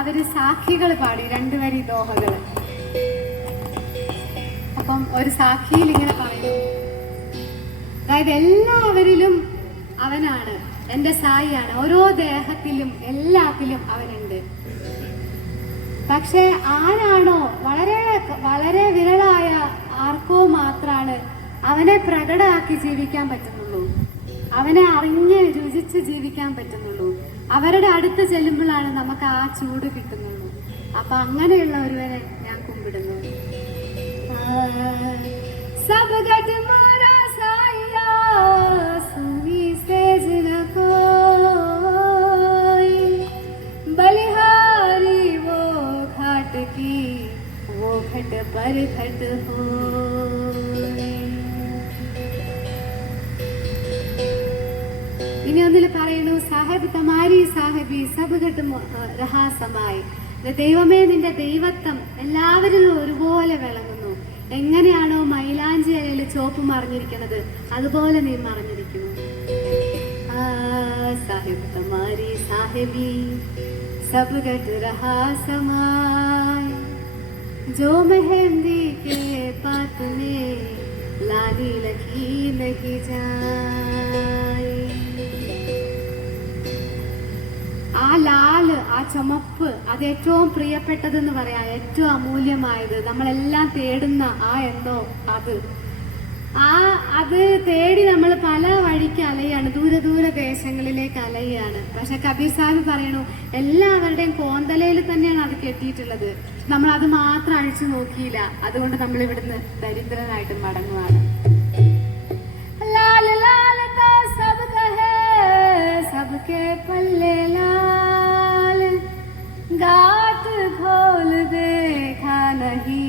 അവര് സാഖികൾ പാടി 2 വരി ദോഹകൾ. അപ്പം ഒരു സാഖിയിൽ ഇങ്ങനെ പറയുന്നു, അതായത് എല്ലാവരിലും അവനാണ്, എന്റെ സായിയാണ്, ഓരോ ദേഹത്തിലും എല്ലാത്തിലും അവനുണ്ട്. പക്ഷെ ആരാണോ വളരെ വളരെ വിരളായ ആർക്കോ മാത്രമാണ് അവനെ പ്രകടമാക്കി ജീവിക്കാൻ പറ്റുന്നുള്ളൂ, അവനെ അറിഞ്ഞ് രുചിച്ച് ജീവിക്കാൻ പറ്റുന്നുള്ളൂ. അവരുടെ അടുത്ത് ചെല്ലുമ്പോഴാണ് നമുക്ക് ആ ചൂട് കിട്ടുന്നുള്ളൂ. അപ്പൊ അങ്ങനെയുള്ള ഒരുവനെ ഞാൻ കുമ്പിടുന്നു. बलिहारी वो घाट की वो घट पर घट हो. ഇനി ഒന്നിൽ പറയുന്നു, സാഹിബ് തമാരി സാഹിബി സബ് ഘട്ട് രഹാ സമായി. ദൈവമേ, നിന്റെ ദൈവത്വം എല്ലാവരിലും ഒരുപോലെ വിളങ്ങുന്നു. എങ്ങനെയാണോ മൈലാഞ്ചി ഇലയിൽ ചോപ്പ് മറിഞ്ഞിരിക്കുന്നത് അതുപോലെ നീ മറിഞ്ഞിരിക്കുന്നു. സാഹിബ് തമാരി സാഹിബി सब घट रहा समाय जो मेहंदी के पात में लाली लगी नहीं जाए. ആ ലാല്, ആ ചുമപ്പ്, അത് ഏറ്റവും പ്രിയപ്പെട്ടതെന്ന് പറയാം, ഏറ്റവും അമൂല്യമായത്, നമ്മളെല്ലാം തേടുന്ന ആ എന്തോ അത് തേടി നമ്മൾ പല വഴിക്ക് അലയാണ്, ദൂര ദൂര ദേശങ്ങളിലേക്ക് അലയാണ്. പക്ഷെ കബീർ സാഹിബ് പറയണു, എല്ലാവരുടെയും കോന്തലയിൽ തന്നെയാണ് അത് കെട്ടിയിട്ടുള്ളത്, നമ്മൾ അത് മാത്രം അഴിച്ചു നോക്കിയില്ല, അതുകൊണ്ട് നമ്മൾ ഇവിടുന്ന് ദരിദ്രനായിട്ട് മടങ്ങുവാണ്. ലാൽ ലാൽ താ സബ് കഹേ സബ്കെ പല്ലെ ലാൽ ഗാട്ട് ഖോൽ ദേഖാ നഹീ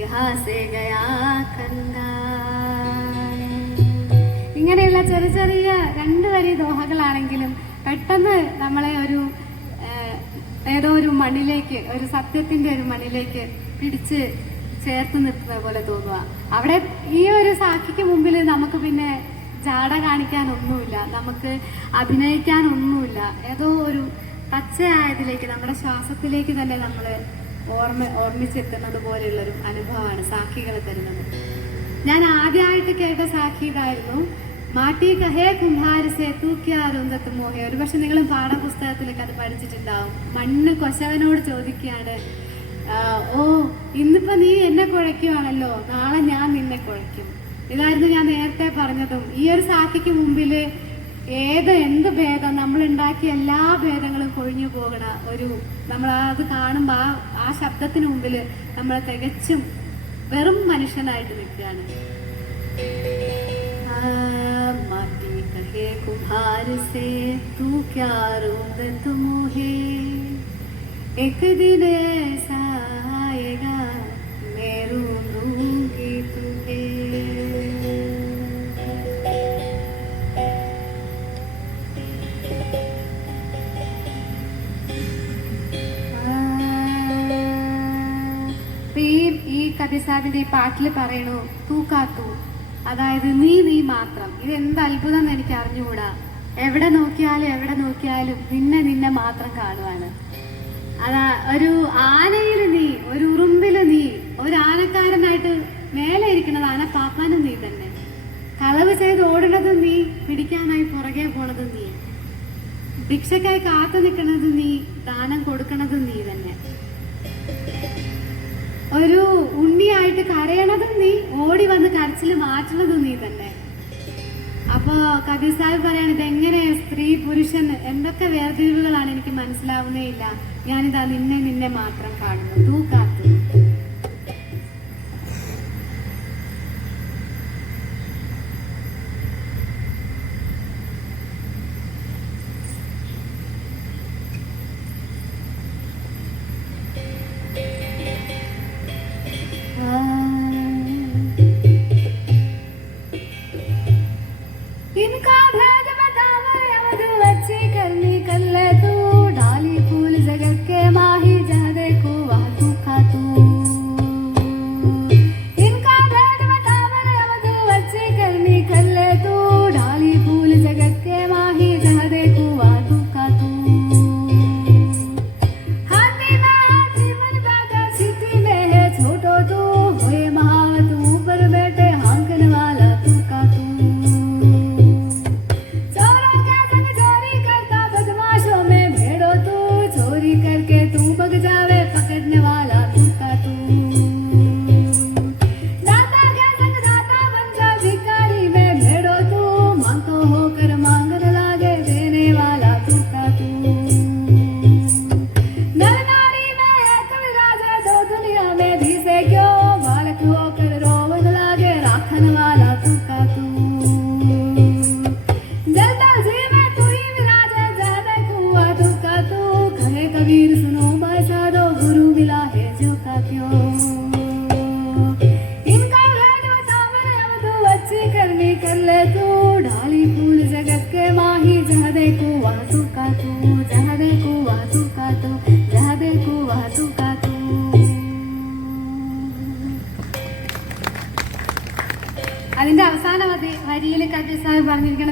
യഹാ സേ ഗയാ കന്ദാ. ഇങ്ങനെയുള്ള ചെറിയ ചെറിയ 2 വരി ദോഹകളാണെങ്കിലും പെട്ടെന്ന് നമ്മളെ ഏതോ ഒരു മണ്ണിലേക്ക്, ഒരു സത്യത്തിന്റെ ഒരു മണ്ണിലേക്ക് പിടിച്ച് ചേർത്ത് നിർത്തുന്നത് പോലെ തോന്നുക. അവിടെ ഈ ഒരു സാഖിക്ക് മുമ്പിൽ നമുക്ക് പിന്നെ ജാട കാണിക്കാനൊന്നുമില്ല, നമുക്ക് അഭിനയിക്കാനൊന്നുമില്ല. ഏതോ ഒരു പച്ചയായതിലേക്ക്, നമ്മുടെ ശ്വാസത്തിലേക്ക് തന്നെ നമ്മൾ ഓർമ്മിച്ചെത്തുന്നത് പോലെയുള്ളൊരു അനുഭവമാണ് സാഖികൾ തരുന്നത്. ഞാൻ ആദ്യമായിട്ട് കേട്ട സാഖി ഇതായിരുന്നു, മാട്ടി കഹേ കുംഭാരസെ തൂക്കിയാറുന്തത്ത് മോഹെ. ഒരു പക്ഷെ നിങ്ങളും പാഠപുസ്തകത്തിലൊക്കെ അത് പഠിച്ചിട്ടുണ്ടാവും. മണ്ണ് കൊശവനോട് ചോദിക്കുകയാണ്, ഓ ഇന്നിപ്പോ നീ എന്നെ കുഴയ്ക്കുവാണല്ലോ, നാളെ ഞാൻ നിന്നെ കുഴയ്ക്കും. ഇതായിരുന്നു ഞാൻ നേരത്തെ പറഞ്ഞതും. ഈ ഒരു സാഖിക്ക് മുമ്പില് എന്ത് ഭേദം, നമ്മൾ ഉണ്ടാക്കിയ എല്ലാ ഭേദങ്ങളും കൊഴിഞ്ഞു പോകണ നമ്മൾ അത് കാണുമ്പോ ആ ശബ്ദത്തിന് മുമ്പില് നമ്മൾ തികച്ചും വെറും മനുഷ്യനായിട്ട് നിൽക്കുകയാണ്. മാറ്റി കഹേ കുംഭാര സേ തൂ ക്യാ റൂദത് മോഹേ एक दिन ऐसा आएगा मैं रूंगी तुम्हें. ഈ കബീർ സാഹിബിന്റെ ഈ പാട്ടിൽ പറയണു, തൂക്കാത്തു, അതായത് നീ മാത്രം. ഇത് എന്ത് അത്ഭുതം എന്ന് എനിക്ക് അറിഞ്ഞുകൂടാ. എവിടെ നോക്കിയാലും നിന്നെ മാത്രം കാണുവാണ്. അതാ ഒരു ആനയിൽ നീ, ഒരു ഉറുമ്പില് നീ, ഒരു ആനക്കാരനായിട്ട് മേലെ ഇരിക്കുന്നത് ആനപ്പാപ്പാനും നീ തന്നെ. കളവ് ചെയ്ത് ഓടുന്നതും നീ, പിടിക്കാനായി പുറകെ പോണതും നീ, ഭിക്ഷക്കായി കാത്തു നിൽക്കുന്നതും നീ, ദാനം കൊടുക്കണതും നീ തന്നെ. ഒരു ഉണ്ണിയായിട്ട് കരയണതും നീ, ഓടി വന്ന് കരച്ചിൽ മാറ്റുന്നതും നീ തന്നെ. അപ്പോ കബീർ സാഹിബ് പറയാണ്, ഇതെങ്ങനെ സ്ത്രീ പുരുഷൻ എന്തൊക്കെ വേർതിരിവുകളാണ് എനിക്ക് മനസ്സിലാവുന്നേ ഇല്ല. ഞാനിതാ നിന്നെ മാത്രം കാണുന്നു. തൂക്കാത്തു. इनका भेद बतावा यमद बच्ची कर ले तू, डाली फूल जगत के माही जहाँ देखो वहाँ तू खा तू.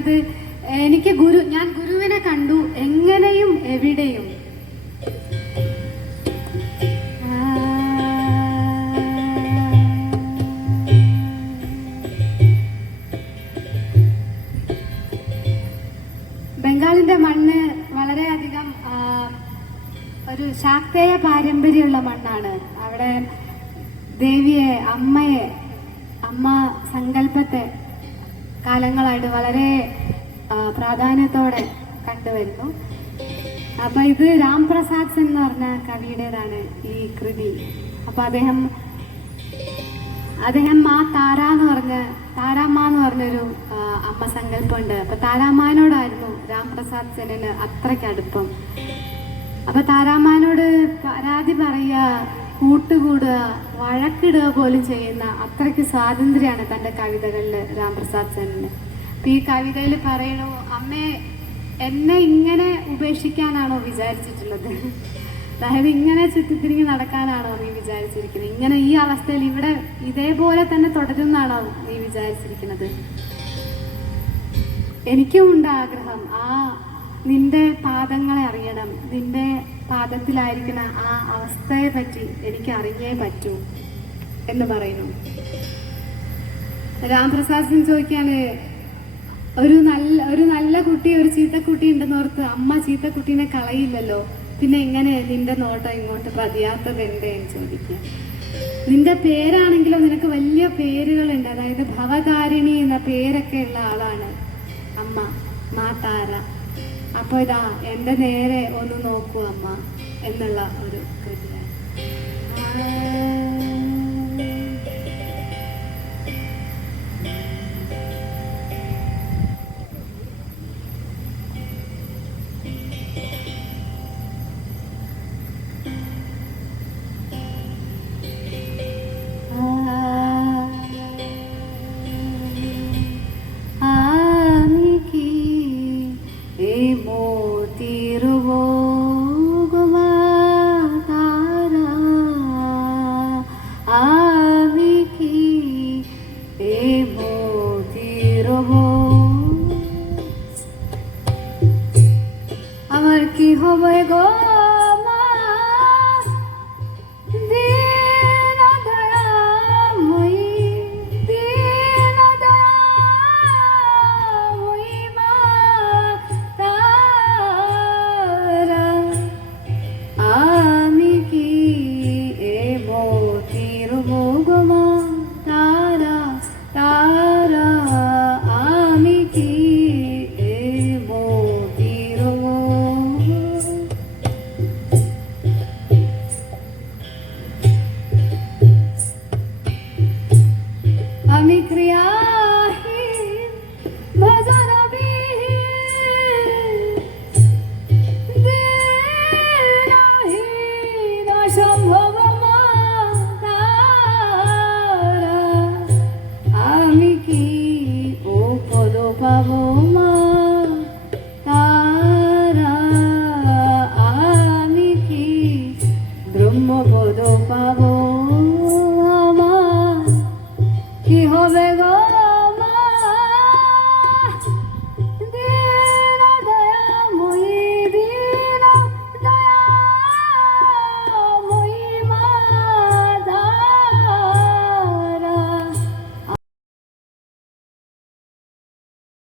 അതായത് ഞാൻ ഗുരുവിനെ കണ്ടു എങ്ങനെയും എവിടെയും. ബംഗാളിന്റെ മണ്ണ് വളരെയധികം ഒരു ശാക്തേയ പാരമ്പര്യമുള്ള മണ്ണാണ്. അവിടെ ദേവിയെ, അമ്മ സങ്കല്പത്തെ കാലങ്ങളായിട്ട് വളരെ പ്രാധാന്യത്തോടെ കണ്ടുവരുന്നു. അപ്പൊ ഇത് രാംപ്രസാദ് സെൻ എന്ന് പറഞ്ഞ കവിയുടേതാണ് ഈ കൃതി. അപ്പൊ അദ്ദേഹം താരാമ്മ എന്ന് പറഞ്ഞൊരു അമ്മ സങ്കല്പമുണ്ട്. അപ്പൊ താരാമ്മനോടായിരുന്നു രാംപ്രസാദ് സെന്നിന് അത്രയ്ക്ക് അടുപ്പം. അപ്പൊ താരാമ്മനോട് പരാതി പറയുക, കൂട്ടുകൂടുക, വഴക്കിടുക പോലും ചെയ്യുന്ന അത്രയ്ക്ക് സ്വാതന്ത്ര്യമാണ് തന്റെ കവിതകളിൽ രാംപ്രസാദ് സെന്നിന്. അപ്പൊ ഈ കവിതയിൽ പറയണു, അമ്മേ എന്നെ ഇങ്ങനെ ഉപേക്ഷിക്കാനാണോ വിചാരിച്ചിട്ടുള്ളത്? അതായത് ഇങ്ങനെ ചുറ്റിത്തിരിഞ്ഞ് നടക്കാനാണോ നീ വിചാരിച്ചിരിക്കുന്നത്? ഇങ്ങനെ ഈ അവസ്ഥയിൽ ഇവിടെ ഇതേപോലെ തന്നെ തുടരുന്നാണോ നീ വിചാരിച്ചിരിക്കുന്നത്? എനിക്കും ഉണ്ട് ആഗ്രഹം, നിന്റെ പാദങ്ങളെ അറിയണം, നിന്റെ പാദത്തിലായിരിക്കുന്ന ആ അവസ്ഥയെ പറ്റി എനിക്ക് അറിഞ്ഞേ പറ്റൂ എന്ന് പറയുന്നു. രാംപ്രസാദ് സിംഗ് ചോദിക്കാണ്, ഒരു നല്ല കുട്ടി, ഒരു ചീത്തക്കുട്ടി ഉണ്ടെന്നോർത്ത് അമ്മ ചീത്തക്കുട്ടീനെ കളയില്ലല്ലോ, പിന്നെ എങ്ങനെ നിന്റെ നോട്ടം ഇങ്ങോട്ട് പതിയാത്തത് എന്തേന്ന് ചോദിക്കുക. നിന്റെ പേരാണെങ്കിലോ നിനക്ക് വലിയ പേരുകളുണ്ട്. അതായത് ഭവതാരിണി എന്ന പേരൊക്കെ ഉള്ള ആളാണ് അമ്മ, മാതാര. അപ്പൊ ഇതാ എന്റെ നേരെ ഒന്ന് നോക്കൂ അമ്മ എന്നുള്ള ഒരു കൃതിയാണ്.